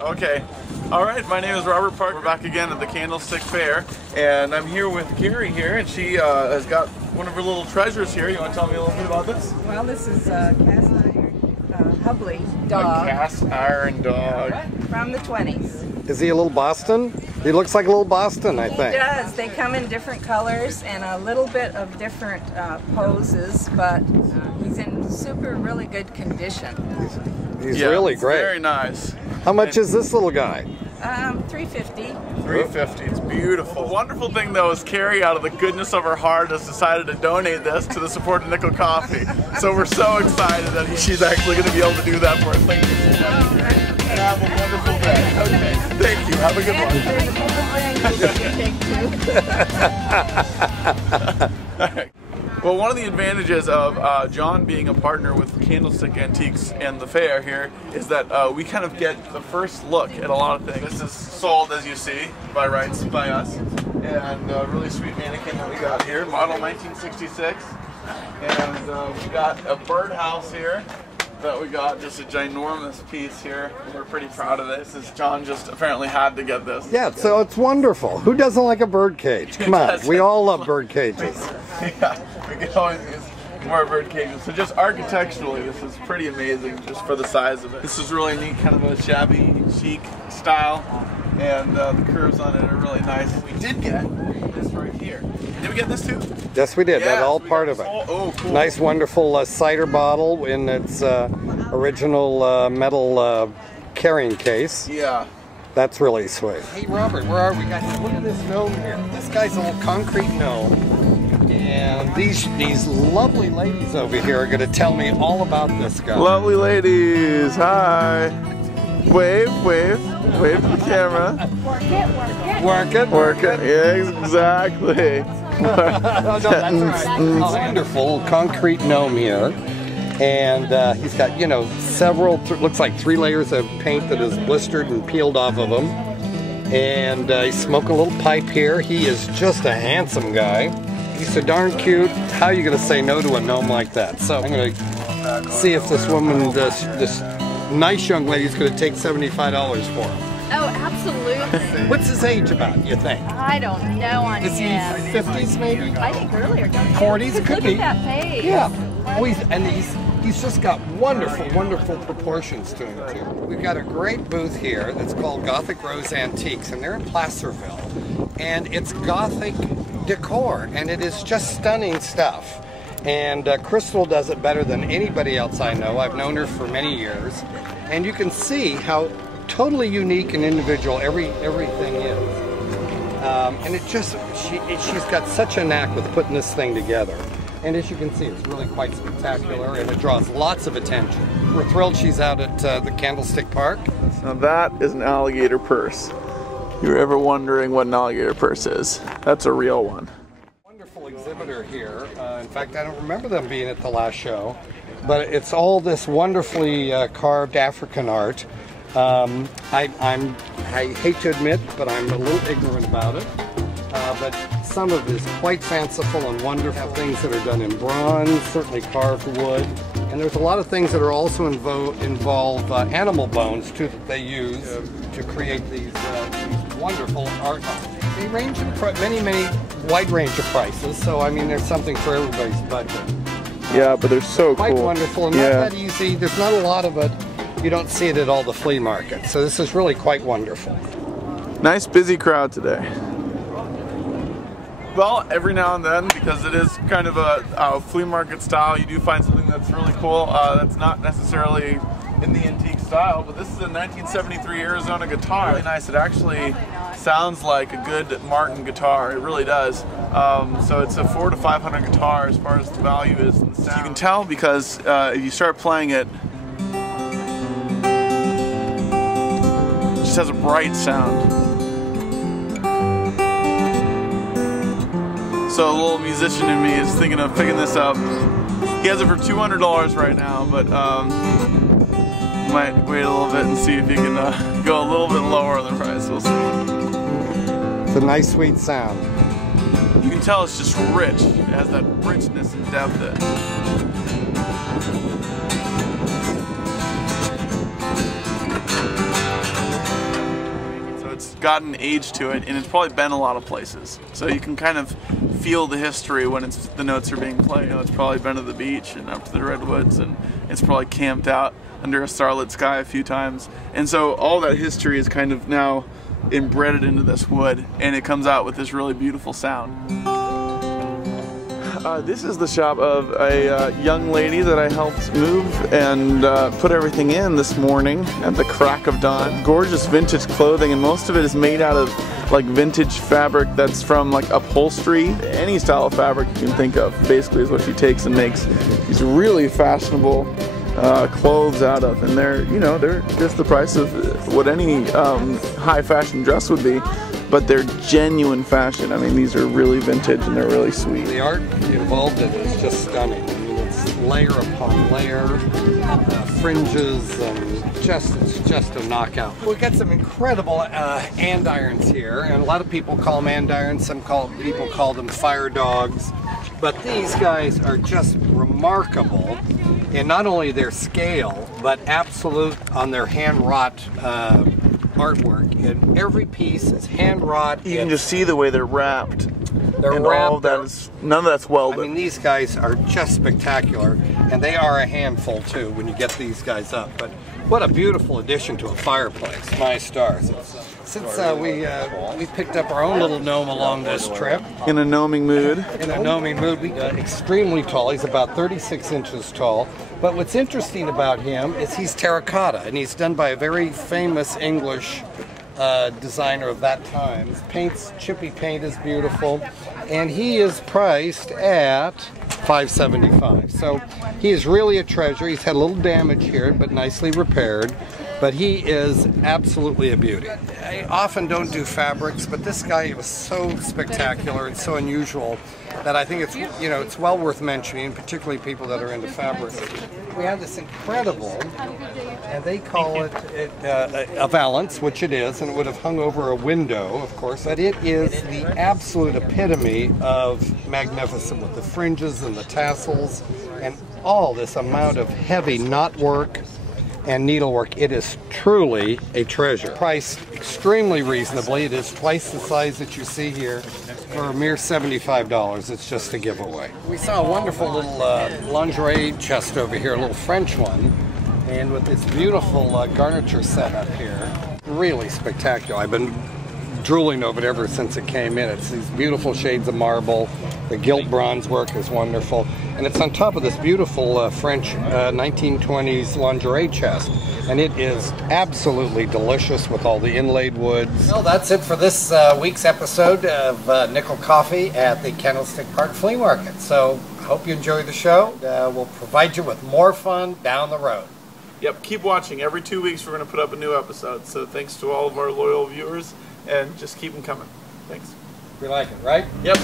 Okay. All right, my name is Robert Park. We're back again at the Candlestick Faire, and I'm here with Carrie here, and she has got one of her little treasures here. You want to tell me a little bit about this? Well, this is a cast iron Hubley dog. A cast iron dog. From the 20s. Is he a little Boston? He looks like a little Boston, I think. He does. They come in different colors and a little bit of different poses, but he's in really good condition. He's really great. Very nice. How much is this little guy? $350. $350. It's beautiful. The wonderful thing though is Carrie, out of the goodness of her heart, has decided to donate this to the Support a Nickel Coffee. So we're so excited that she's actually going to be able to do that for us. Thank you so much. And have a wonderful day. Okay. Thank you. Have a good one. All right. Well, one of the advantages of John being a partner with Candlestick Antiques and the fair here is that we kind of get the first look at a lot of things. This is sold, as you see, by rights by us, and a really sweet mannequin that we got here, model 1966, and we got a birdhouse here that we got, just a ginormous piece here. We're pretty proud of this. John just apparently had to get this. Yeah, so it's wonderful. Who doesn't like a bird cage? Come on, we all love bird cages. Yeah, we can always use more bird cages. So just architecturally, this is pretty amazing just for the size of it. This is really neat, kind of a shabby chic style, and the curves on it are really nice. We did get this right here. Did we get this too? Yes, we did. Yeah, That's all so part of it. Oh, cool. Nice, wonderful cider bottle in its original metal carrying case. Yeah. That's really sweet. Hey, Robert, where are we, guys? Look at this gnome here. This guy's a little concrete gnome. And these lovely ladies over here are going to tell me all about this guy. Lovely ladies. Hi. Wave, wave. Wave to the camera. Work it, work it. Work it. Work it. Yeah, exactly. No, that's right. Wonderful concrete gnome here. And he's got, you know, several, looks like 3 layers of paint that is blistered and peeled off of him. And he's smoking a little pipe here. He is just a handsome guy. He's so darn cute. How are you going to say no to a gnome like that? So I'm going to see if this woman, this nice young lady, is going to take $75 for him. Oh, absolutely. What's his age about, you think? I don't know on Is he him. 50s maybe? I think earlier, don't you? 40s? It could Look be. at that face. Yeah. Oh, he's just got wonderful, wonderful proportions to him too. We've got a great booth here that's called Gothic Rose Antiques, and they're in Placerville. And it's Gothic decor, and it is just stunning stuff. And Crystal does it better than anybody else I know. I've known her for many years. And you can see how totally unique and individual everything is. And it just, she's got such a knack with putting this thing together. And as you can see, it's really quite spectacular, and it draws lots of attention. We're thrilled she's out at the Candlestick Park. Now that is an alligator purse. If you're ever wondering what an alligator purse is, that's a real one. Wonderful exhibitor here. In fact, I don't remember them being at the last show, but it's all this wonderfully carved African art. I hate to admit, but I'm a little ignorant about it. But some of it is quite fanciful and wonderful. Things that are done in bronze, certainly carved wood. And there's a lot of things that are also involve animal bones too that they use to create these wonderful art. They range in many wide range of prices. So I mean, there's something for everybody's budget. Yeah, but they're so quite cool. Wonderful and not that easy. There's not a lot of it. You don't see it at all the flea markets. So this is really quite wonderful. Nice busy crowd today. Well, every now and then, because it is kind of a flea market style, you do find something that's really cool. That's not necessarily in the antique style, but this is a 1973 Arizona guitar. Really nice. It actually sounds like a good Martin guitar. It really does. So it's a $400 to $500 guitar as far as the value is in the sound. You can tell because if you start playing it, it just has a bright sound. So a little musician in me is thinking of picking this up. He has it for $200 right now, but might wait a little bit and see if he can go a little bit lower on the price. We'll see. It's a nice, sweet sound. You can tell it's just rich. It has that richness and depth in it. gotten age to it, and it's probably been a lot of places. So you can kind of feel the history when the notes are being played. You know, it's probably been to the beach and up to the redwoods, and it's probably camped out under a starlit sky a few times. And so all that history is kind of now embedded into this wood, and it comes out with this really beautiful sound. This is the shop of a young lady that I helped move and put everything in this morning at the crack of dawn. Gorgeous vintage clothing, and most of it is made out of like vintage fabric that's from like upholstery. Any style of fabric you can think of basically is what she takes and makes these really fashionable clothes out of, and they're just the price of what any high fashion dress would be. But they're genuine fashion. I mean, these are really vintage and they're really sweet. The art involved in it is just stunning. I mean, it's layer upon layer, fringes, and it's just a knockout. We've got some incredible andirons here, and a lot of people call them andirons. Some people call them fire dogs. But these guys are just remarkable in not only their scale, but absolute on their hand-wrought artwork, and every piece is hand wrought. You can just see the way they're wrapped. They're and wrapped. All of that none of that's welded. I mean, these guys are just spectacular, and they are a handful too when you get these guys up. But what a beautiful addition to a fireplace! My stars. Since we picked up our own little gnome along this trip. In a gnoming mood. In a gnoming mood. Extremely tall. He's about 36 inches tall. But what's interesting about him is he's terracotta, and he's done by a very famous English designer of that time. His paint's chippy paint is beautiful, and he is priced at $575. So he is really a treasure. He's had a little damage here, but nicely repaired. But he is absolutely a beauty. I often don't do fabrics, but this guy was so spectacular and so unusual that I think it's well worth mentioning, particularly people that are into fabric. We have this incredible, and they call it a valance, which it is, and it would have hung over a window, of course, but it is the absolute epitome of magnificent, with the fringes and the tassels and all this amount of heavy knot work and needlework. It is truly a treasure. Priced extremely reasonably. It is twice the size that you see here for a mere $75. It's just a giveaway. We saw a wonderful little lingerie chest over here, a little French one, and with this beautiful garniture set up here. Really spectacular. I've been drooling over it ever since it came in. It's these beautiful shades of marble. The gilt bronze work is wonderful. And it's on top of this beautiful French 1920s lingerie chest. And it is absolutely delicious with all the inlaid woods. Well, that's it for this week's episode of Nickel Coffee at the Candlestick Park Flea Market. So I hope you enjoyed the show. We'll provide you with more fun down the road. Yep, keep watching. Every 2 weeks we're going to put up a new episode. So thanks to all of our loyal viewers, and just keep them coming. Thanks. We like it, right? Yep.